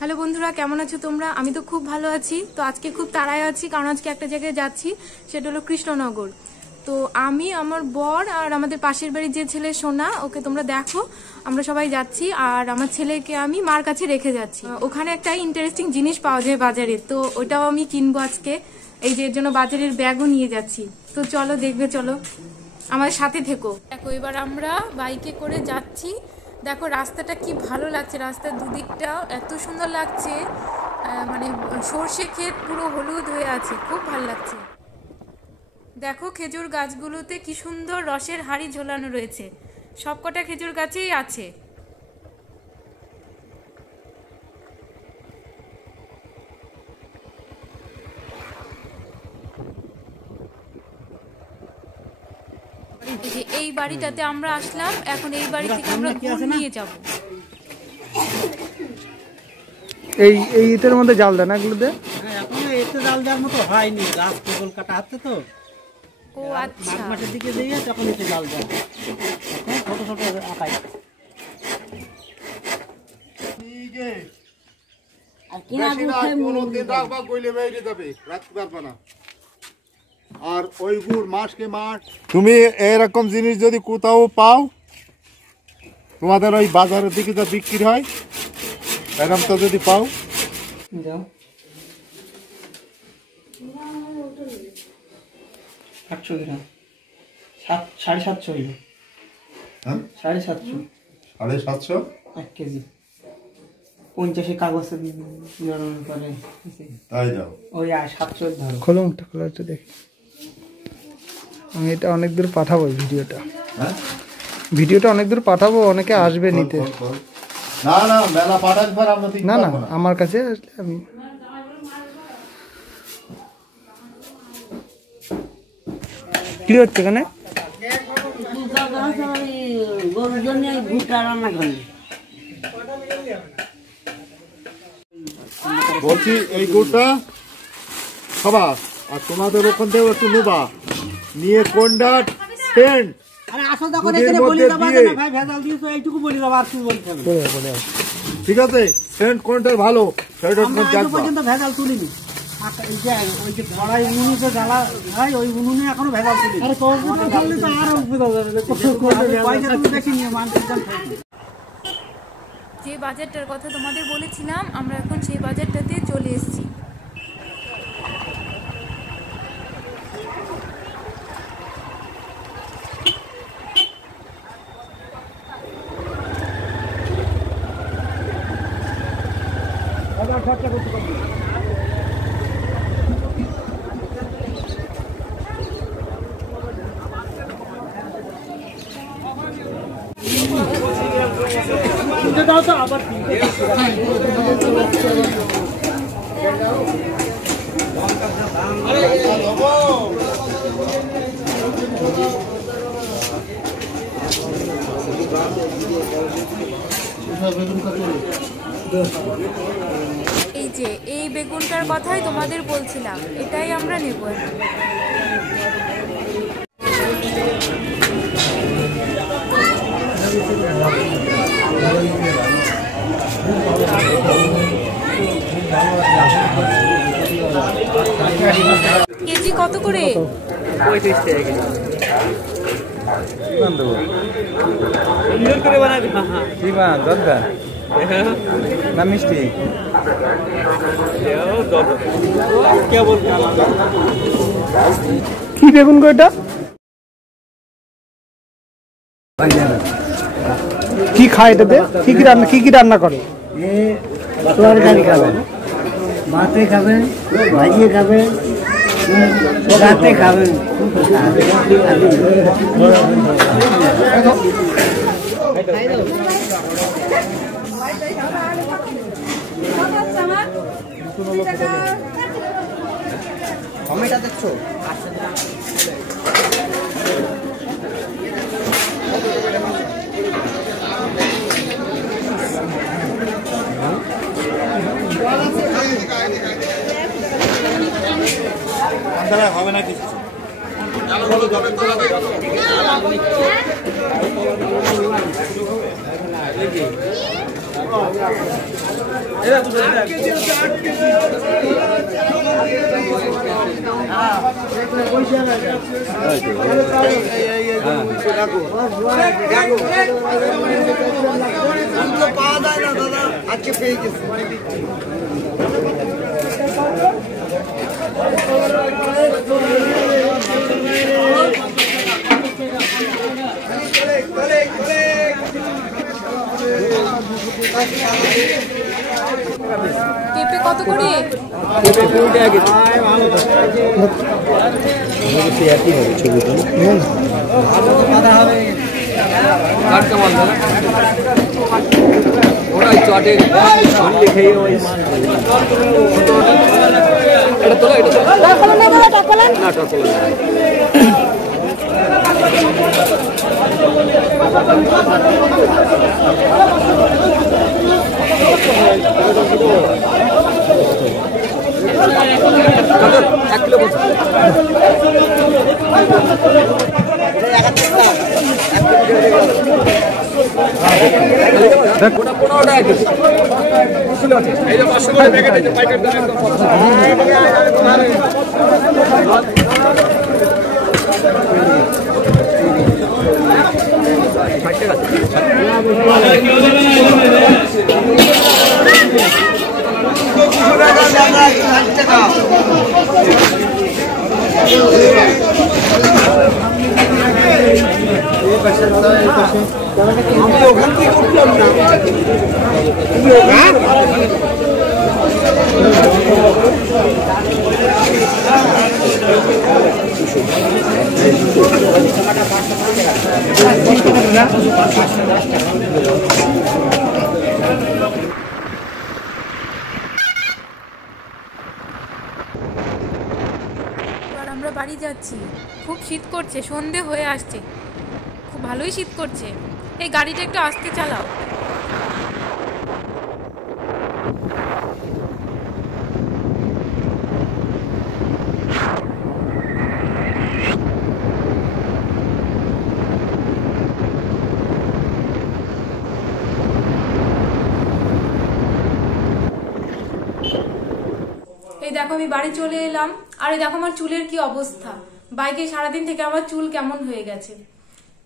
Hello বন্ধুরা, কেমন আছো তোমরা? আমি তো খুব ভালো আছি। তো আজকে খুব তাড়ায় আছি, কারণ আজকে একটা জায়গায় যাচ্ছি, সেটা হলো কৃষ্ণনগর। তো আমি, আমার বর আর আমাদের পাশের বাড়ির যে ছেলে সোনা, ওকে তোমরা দেখো, আমরা সবাই যাচ্ছি। আর আমার ছেলেকে আমি মার কাছে রেখে যাচ্ছি। ওখানে একটা ইন্টারেস্টিং জিনিস পাওয়া যায় বাজারে, তো ওটাও আমি কিনবো আজকে। এই যে এর জন্য বাজারের ব্যাগও নিয়ে যাচ্ছি। তো চলো, দেখবে, চলো আমার সাথে থেকো। দেখো, এবার আমরা বাইকে করে যাচ্ছি। দেখো রাস্তাটা কি ভালো লাগছে, রাস্তার দুদিকটা এত সুন্দর লাগছে, মানে সর্ষে ক্ষেত পুরো হলুদ হয়ে আছে, খুব ভালো লাগছে। দেখো খেজুর গাছগুলোতে কি সুন্দর রসের হাঁড়ি ঝোলানো রয়েছে, সবকটা খেজুর গাছেই আছে। এই বাড়িটাতে আমরা আসলাম, এখন এই বাড়ি থেকে আমরা গুড় নিয়ে যাব। এই ইটের মধ্যে জাল দেন এগুলোতে? হ্যাঁ, এখনো এতে জাল দেওয়ার মতো হয়নি, গাছ কেবল কাটা হচ্ছে তো। ও আচ্ছা, মাঘ মাসের দিকে দিয়ে তখন এতে জাল দেয়, ছোট ছোট আকাই। আর ওই গুড় মাসকে মাস তুমি এরকম জিনিস যদি কোথাও পাও, তোমাদের ওই বাজারের দিকে যা বিক্রি হয় এরকম তো যদি পাও, যাও 800 গ্রাম, 750 হইল। হ্যাঁ 750, 750 1 কেজি 50 কাগজে জড়ানোর পরে তাই দাও। ওই 700 ধরো। খোলো মুখটা, খোলো একটু দেখি। আমি এটা অনেক দূর পাঠাবো ভিডিওটা। হ্যাঁ, ভিডিওটা অনেক দূর পাঠাবো, অনেকে আসবে নিতে। না না, মেলা পাঠান পর আমরা না না, আমার কাছে আসলে আমি কি হচ্ছে এখানে? বলছি এই গুড়টা খাবা, আর তোমাদের ওখান থেকে একটু নেবা, নিয়ে কোনটা সেন্ট আরে আসো দেখো, এখানে বলি দাও না ভাই, ভেজাল দিয়েছো এইটুকু বলি দাও, আর কি বলতে হবে? ঠিক আছে, সেন্ট কোনটা ভালো সেটা আমরা আজ পর্যন্ত ভেজাল তুলিনি। এই যে ওই যে কড়াই উনুনে জ্বালা হয়, ওই উনুনে এখনো ভেজাল তুলিনি। আরে কম্পিউটার করলে তো আরো বুঝা যাবে পয়সা তুমি বেশি নিয়ে মানুষ যে বাজারটার কথা তোমাদের বলেছিলাম, আমরা এখন সেই বাজারটাতে চলে এসেছি। দাও তো আবার এই যে এই বেগুনটার কথাই তোমাদের বলছিলাম, এটাই আমরা নেব এখন। কেজি কত করে? 35 টাকা কেজি। করে বানাবি? কি বা দরকার না মিষ্টি? কি বেগুন গো এটা? কি খায় এটাতে? কি কি রান্না করে? তরকারি খাবেন, ভাতে খাবেন, ভাজিয়ে খাবেন, রাতে খাবেন। টমেটো দেখছো? হবে না কিছু। পাওয়া যায় না দাদা, আজকে পেয়ে গেছি। পেঁপে কত করে? ওরাই চটে ছড়িয়ে খেয়ে ওই এটা তোলা এটা না টকলা এক কিলো বলছি ওটা 15 টাকা কেজি এই যে 500 করে প্যাকেট এই যে প্যাকেট দাম একদম আমি ওখান থেকে করলাম না, তুমি ওখান আমরা বাড়ি যাচ্ছি। খুব শীত করছে, সন্ধে হয়ে আসছে, খুব ভালোই শীত করছে। এই গাড়িটা একটু আস্তে চালাও। এই দেখো আমি বাড়ি চলে এলাম, আর এই দেখো আমার চুলের কি অবস্থা। বাইকে সারাদিন থেকে আমার চুল কেমন হয়ে গেছে,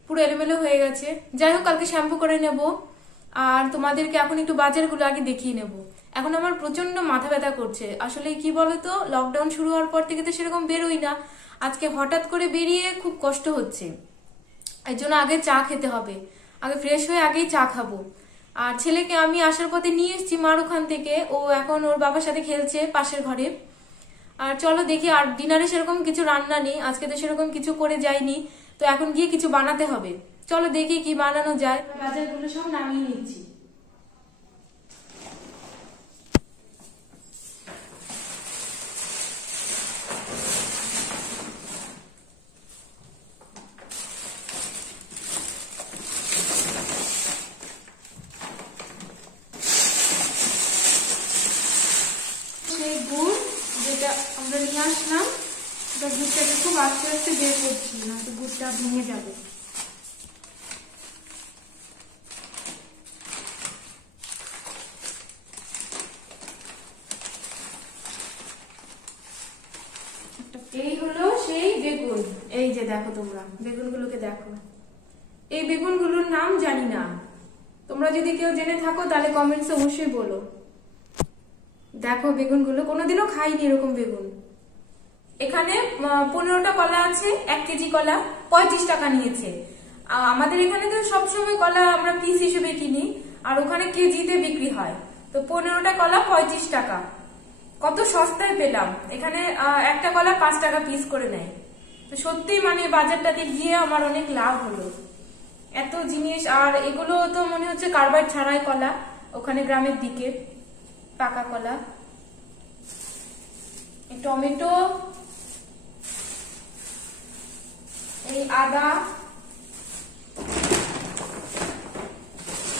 পুরো এলোমেলো হয়ে গেছে। যাই হোক, কালকে শ্যাম্পু করে নেব। আর তোমাদেরকে এখন একটু বাজারগুলো আগে দেখিয়ে নেব। এখন আমার প্রচন্ড মাথা ব্যথা করছে। আসলে কি বলতো, লকডাউন শুরু হওয়ার পর থেকে তো সেরকম বেরোই না। আজকে হঠাৎ করে বেরিয়ে খুব কষ্ট হচ্ছে। এর জন্য আগে চা খেতে হবে, আগে ফ্রেশ হয়ে আগেই চা খাবো। আর ছেলেকে আমি আসার পথে নিয়ে এসেছি মার ওখান থেকে, ও এখন ওর বাবার সাথে খেলছে পাশের ঘরে। আর চলো দেখি, আর ডিনারে সেরকম কিছু রান্না নেই, আজকে তো সেরকম কিছু করে যাইনি, তো এখন গিয়ে কিছু বানাতে হবে। চলো দেখি কি বানানো যায়। বাজারগুলো সব নামিয়ে নিচ্ছি। সেই গুড় যেটা আমরা নিয়ে আসলাম, গুড়টাকে খুব আস্তে আস্তে বের করছি, না তো গুড়টা ভেঙে যাবে। এই হলো সেই বেগুন। এই যে দেখো, তোমরা বেগুনগুলোকে দেখো। এই বেগুনগুলোর নাম জানি না, তোমরা যদি কেউ জেনে থাকো তাহলে কমেন্টসে অবশ্যই বলো। দেখো বেগুনগুলো, কোনোদিনও খাইনি এরকম বেগুন। এখানে 15টা কলা আছে, 1 কেজি কলা 35 টাকা নিয়েছে। আমাদের এখানে তো সবসময় কলা আমরা পিস হিসেবে কিনি, আর ওখানে কেজিতে বিক্রি হয়। তো 15টা কলা 35 টাকা, কত সস্তায় পেলাম। এখানে একটা কলা 5 টাকা পিস করে নেয়। তো সত্যি মানে বাজারটাতে গিয়ে আমার অনেক লাভ হলো। এত জিনিস, আর এগুলো তো মনে হচ্ছে কারবার ছাড়াই কলা, ওখানে গ্রামের দিকে পাকা কলা। টমেটো, এই আদা,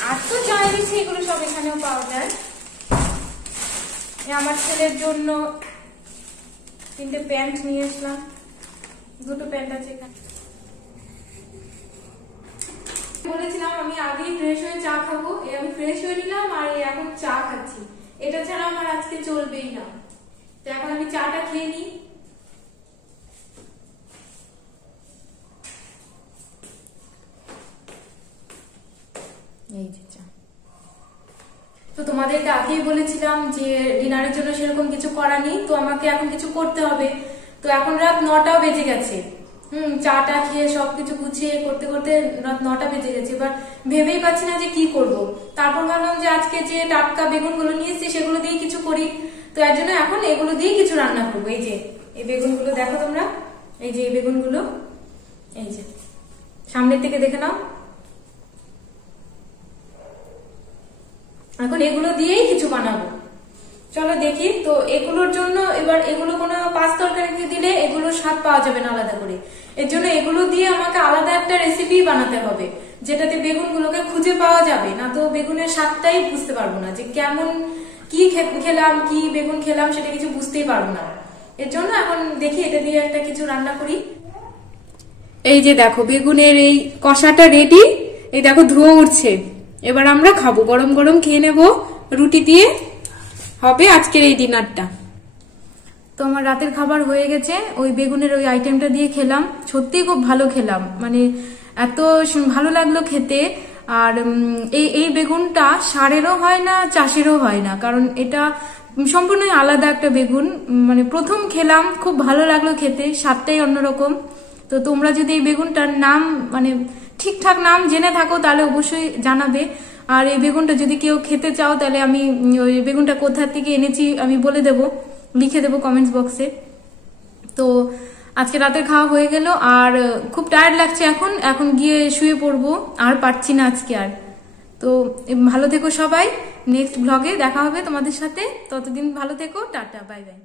আর তো যা এনেছি এগুলো সব এখানেও পাওয়া যায়। আমার ছেলের জন্য 3টে প্যান্ট নিয়ে আসলাম, 2টো প্যান্ট আছে এখানে। বলেছিলাম আমি আগেই ফ্রেশ হয়ে চা খাবো, আমি ফ্রেশ হয়ে নিলাম আর এখন চা খাচ্ছি। এই এটা ছাড়া আমার আজকে চলবেই না। তো এখন আমি চাটা খেয়ে নিই। এই যে চা। তো তোমাদেরকে আগেই বলেছিলাম যে ডিনারের জন্য সেরকম কিছু করা নেই, তো আমাকে এখন কিছু করতে হবে। তো এখন রাত 9টাও বেজে গেছে। চাটা খেয়ে সবকিছু গুছিয়ে করতে করতে রাত 9টা বেজে গেছে। এবার ভেবেই পাচ্ছি না যে কি করব। তারপর ভাবলাম যে আজকে যে টাটকা বেগুনগুলো নিয়েছি সেগুলো দিয়ে কিছু করি। তো এর জন্য এখন এগুলো দিয়ে কিছু রান্না করবো। এই যে এই বেগুনগুলো দেখো তোমরা, এই যে এই বেগুনগুলো, এই যে সামনের থেকে দেখে নাও। এখন এগুলো দিয়েই কিছু বানাবো, চলো দেখি। তো এগুলোর জন্য এবার এগুলো কোনো পাঁচ তরকারিতে দিলে এগুলোর স্বাদ পাওয়া যাবে না আলাদা করে। এর জন্য এগুলো দিয়ে আমাকে আলাদা একটা রেসিপি বানাতে হবে, যেটাতে বেগুনগুলোকে খুঁজে পাওয়া যাবে না। তো বেগুনের স্বাদটাই বুঝতে পারবো না, যে কেমন কি খেলাম, কি বেগুন খেলাম, সেটা কিছু বুঝতেই পারবো না। এর জন্য এখন দেখি এটা দিয়ে একটা কিছু রান্না করি। এই যে দেখো বেগুনের এই কষাটা রেডি। এই দেখো ধোঁয়া উঠছে। এবার আমরা খাবো, গরম গরম খেয়ে নেবো রুটি দিয়ে। হবে আজকের এই ডিনারটা। তো আমার রাতের খাবার হয়ে গেছে, ওই বেগুনের ওই আইটেমটা দিয়ে খেলাম। সত্যিই খুব ভালো খেলাম, মানে এত ভালো লাগলো খেতে। আর এই বেগুনটা সারেরও হয় না, চাষেরও হয় না, কারণ এটা সম্পূর্ণ আলাদা একটা বেগুন। মানে প্রথম খেলাম, খুব ভালো লাগলো খেতে, স্বাদটাই অন্যরকম। তো তোমরা যদি এই বেগুনটার নাম মানে ঠিকঠাক নাম জেনে থাকো তাহলে অবশ্যই জানাবে। আর এই বেগুনটা যদি কেউ খেতে চাও তাহলে আমি ওই বেগুনটা কোথা থেকে এনেছি আমি বলে দেবো, লিখে দেবো কমেন্টস বক্সে। তো আজকে রাতের খাওয়া হয়ে গেল, আর খুব টায়ার্ড লাগছে এখন গিয়ে শুয়ে পড়বো, আর পারছি না আজকে আর। তো ভালো থেকো সবাই, নেক্সট ব্লগে দেখা হবে তোমাদের সাথে। ততদিন ভালো থেকো, টাটা, বাই বাই।